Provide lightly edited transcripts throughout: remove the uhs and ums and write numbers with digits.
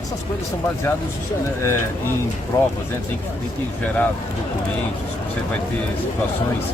Essas coisas são baseadas em provas, né? Tem que gerar documentos, você vai ter situações.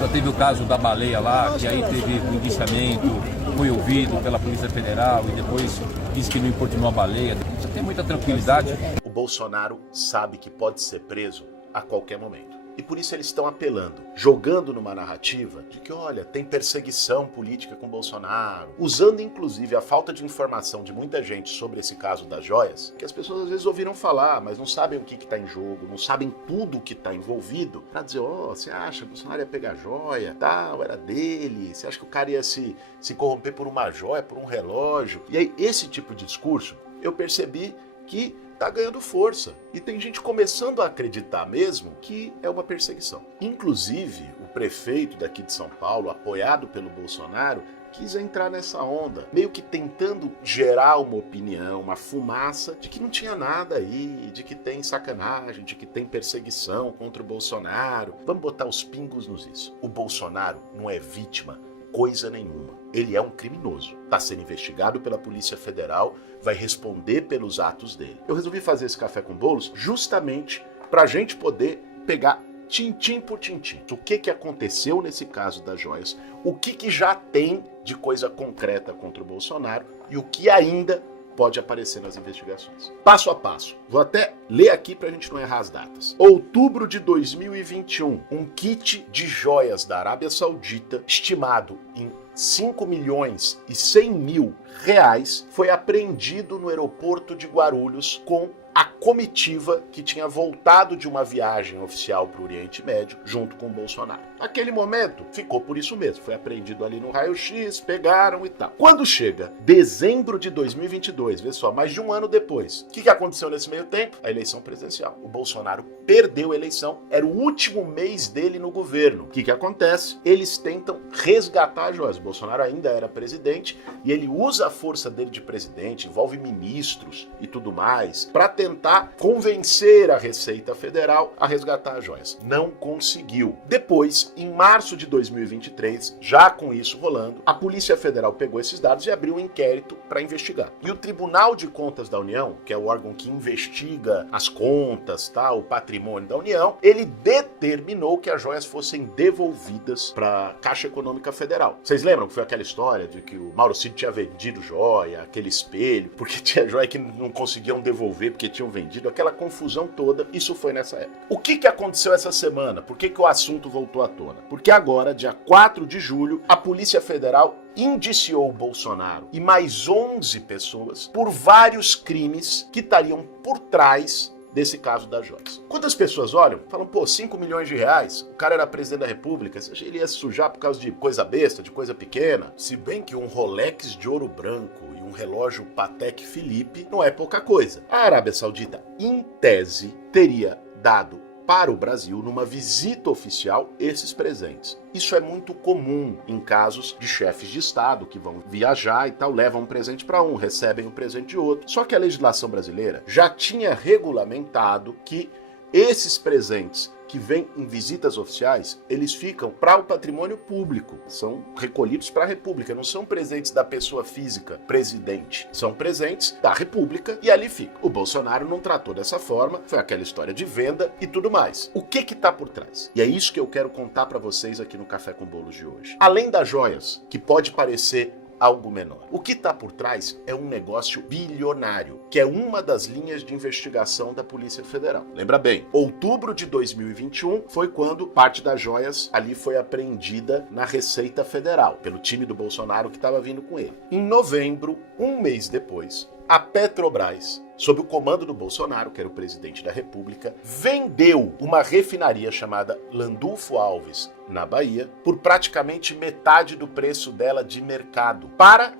Já teve o caso da baleia lá, que aí teve o indiciamento, foi ouvido pela Polícia Federal e depois disse que não importunou a baleia. Você tem muita tranquilidade. O Bolsonaro sabe que pode ser preso a qualquer momento. E por isso eles estão apelando, jogando numa narrativa de que, olha, tem perseguição política com Bolsonaro, usando inclusive a falta de informação de muita gente sobre esse caso das joias, que as pessoas às vezes ouviram falar, mas não sabem o que está em jogo, não sabem tudo o que está envolvido, para dizer, você acha que o Bolsonaro ia pegar joia, tal, era dele, você acha que o cara ia se corromper por uma joia, por um relógio? E aí esse tipo de discurso, eu percebi que tá ganhando força. E tem gente começando a acreditar mesmo que é uma perseguição. Inclusive, o prefeito daqui de São Paulo, apoiado pelo Bolsonaro, quis entrar nessa onda, meio que tentando gerar uma opinião, uma fumaça de que não tinha nada aí, de que tem sacanagem, de que tem perseguição contra o Bolsonaro. Vamos botar os pingos nos is. O Bolsonaro não é vítima coisa nenhuma. Ele é um criminoso. Está sendo investigado pela Polícia Federal, vai responder pelos atos dele. Eu resolvi fazer esse café com bolos justamente para a gente poder pegar tintim por tintim. O que aconteceu nesse caso das joias, o que já tem de coisa concreta contra o Bolsonaro e o que ainda pode aparecer nas investigações. Passo a passo. Vou até ler aqui para a gente não errar as datas. Outubro de 2021, um kit de joias da Arábia Saudita, estimado em 5 milhões e 100 mil reais, foi apreendido no aeroporto de Guarulhos com a comitiva que tinha voltado de uma viagem oficial para o Oriente Médio junto com o Bolsonaro. Naquele momento, ficou por isso mesmo. Foi apreendido ali no raio-x, pegaram e tal. Quando chega dezembro de 2022, vê só, mais de um ano depois, o que aconteceu nesse meio tempo? A eleição presidencial. O Bolsonaro perdeu a eleição, era o último mês dele no governo. O que acontece? Eles tentam resgatar as joias. O Bolsonaro ainda era presidente e ele usa a força dele de presidente, envolve ministros e tudo mais, para tentar convencer a Receita Federal a resgatar as joias. Não conseguiu. Depois, em março de 2023, já com isso rolando, a Polícia Federal pegou esses dados e abriu um inquérito para investigar. E o Tribunal de Contas da União, que é o órgão que investiga as contas, tá, o patrimônio da União, ele determinou que as joias fossem devolvidas para a Caixa Econômica Federal. Vocês lembram que foi aquela história de que o Mauro Cid tinha vendido joia, aquele espelho, porque tinha joia que não conseguiam devolver porque tinham vendido, aquela confusão toda, isso foi nessa época. O que aconteceu essa semana? Por que o assunto voltou à tona? Porque agora, dia 4 de julho, a Polícia Federal indiciou o Bolsonaro e mais 11 pessoas por vários crimes que estariam por trás desse caso das joias. Quando as pessoas olham, falam, 5 milhões de reais, o cara era presidente da República, você acha que ele ia se sujar por causa de coisa besta, de coisa pequena? Se bem que um Rolex de ouro branco e um relógio Patek Philippe não é pouca coisa. A Arábia Saudita, em tese, teria dado para o Brasil, numa visita oficial, esses presentes. Isso é muito comum em casos de chefes de Estado que vão viajar e tal, levam um presente para um, recebem um presente de outro. Só que a legislação brasileira já tinha regulamentado que esses presentes que vêm em visitas oficiais, eles ficam para o patrimônio público, são recolhidos para a República, não são presentes da pessoa física, presidente, são presentes da República e ali fica. O Bolsonaro não tratou dessa forma, foi aquela história de venda e tudo mais. O que está por trás? E é isso que eu quero contar para vocês aqui no Café com Bolos de hoje. Além das joias, que pode parecer algo menor. O que está por trás é um negócio bilionário, que é uma das linhas de investigação da Polícia Federal. Lembra bem, outubro de 2021 foi quando parte das joias ali foi apreendida na Receita Federal, pelo time do Bolsonaro que estava vindo com ele. Em novembro, um mês depois, a Petrobras, sob o comando do Bolsonaro, que era o presidente da República, vendeu uma refinaria chamada Landulfo Alves, na Bahia, por praticamente metade do preço dela de mercado, para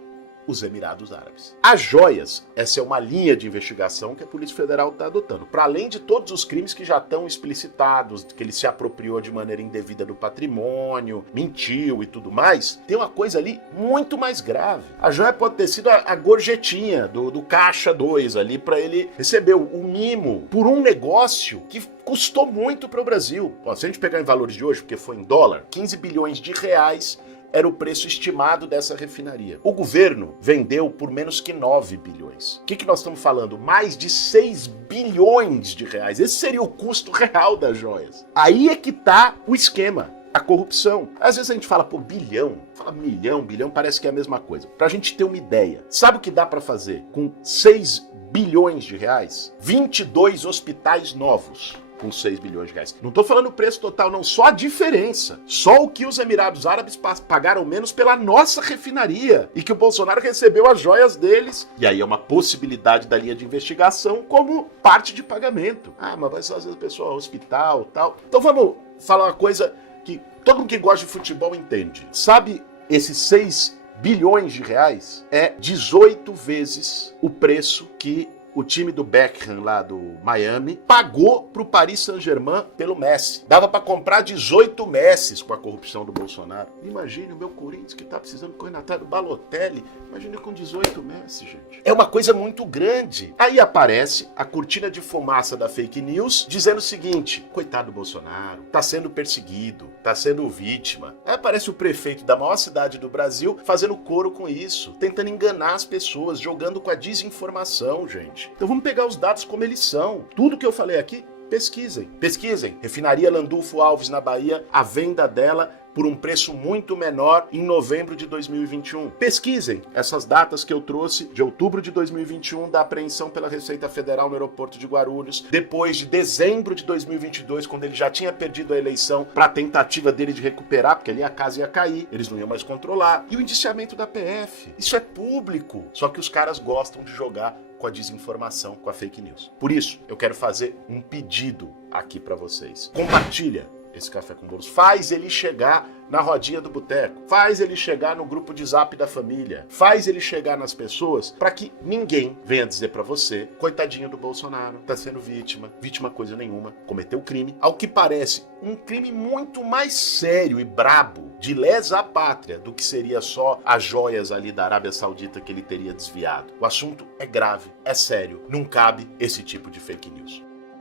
os Emirados Árabes. As joias, essa é uma linha de investigação que a Polícia Federal está adotando, para além de todos os crimes que já estão explicitados, que ele se apropriou de maneira indevida do patrimônio, mentiu e tudo mais, tem uma coisa ali muito mais grave. A joia pode ter sido a gorjetinha do caixa 2 ali, para ele receber o mimo por um negócio que custou muito para o Brasil. Se a gente pegar em valores de hoje, porque foi em dólar, 15 bilhões de reais era o preço estimado dessa refinaria. O governo vendeu por menos que 9 bilhões. O que nós estamos falando? Mais de 6 bilhões de reais. Esse seria o custo real das joias. Aí é que tá o esquema. A corrupção. Às vezes a gente fala, pô, bilhão, fala milhão, bilhão, parece que é a mesma coisa. Pra gente ter uma ideia, sabe o que dá pra fazer com 6 bilhões de reais? 22 hospitais novos com 6 bilhões de reais. Não tô falando o preço total, não, só a diferença. Só o que os Emirados Árabes pagaram menos pela nossa refinaria e que o Bolsonaro recebeu as joias deles. E aí é uma possibilidade da linha de investigação como parte de pagamento. Ah, mas às vezes a pessoa hospital, tal. Então vamos falar uma coisa que todo mundo que gosta de futebol entende. Sabe, esses 6 bilhões de reais é 18 vezes o preço que o time do Beckham lá do Miami pagou pro Paris Saint-Germain pelo Messi. Dava para comprar 18 Messis com a corrupção do Bolsonaro. Imagine o meu Corinthians que tá precisando correr atrás do Balotelli. Imagine com 18 Messi, gente. É uma coisa muito grande. Aí aparece a cortina de fumaça da fake news dizendo o seguinte: coitado do Bolsonaro, tá sendo perseguido, tá sendo vítima. Aí aparece o prefeito da maior cidade do Brasil fazendo coro com isso, tentando enganar as pessoas, jogando com a desinformação, gente. Então vamos pegar os dados como eles são. Tudo que eu falei aqui, pesquisem. Pesquisem. Refinaria Landulfo Alves na Bahia, a venda dela por um preço muito menor em novembro de 2021. Pesquisem essas datas que eu trouxe de outubro de 2021 da apreensão pela Receita Federal no aeroporto de Guarulhos, depois de dezembro de 2022, quando ele já tinha perdido a eleição, para a tentativa dele de recuperar, porque ali a casa ia cair, eles não iam mais controlar. E o indiciamento da PF. Isso é público. Só que os caras gostam de jogar com a desinformação, com a fake news. Por isso, eu quero fazer um pedido aqui para vocês. Compartilha esse Café com Bolos. Faz ele chegar na rodinha do boteco. Faz ele chegar no grupo de zap da família. Faz ele chegar nas pessoas para que ninguém venha dizer para você, coitadinho do Bolsonaro, tá sendo vítima. Vítima coisa nenhuma. Cometeu crime. Ao que parece, um crime muito mais sério e brabo de lesa pátria do que seria só as joias ali da Arábia Saudita que ele teria desviado. O assunto é grave, é sério. Não cabe esse tipo de fake news.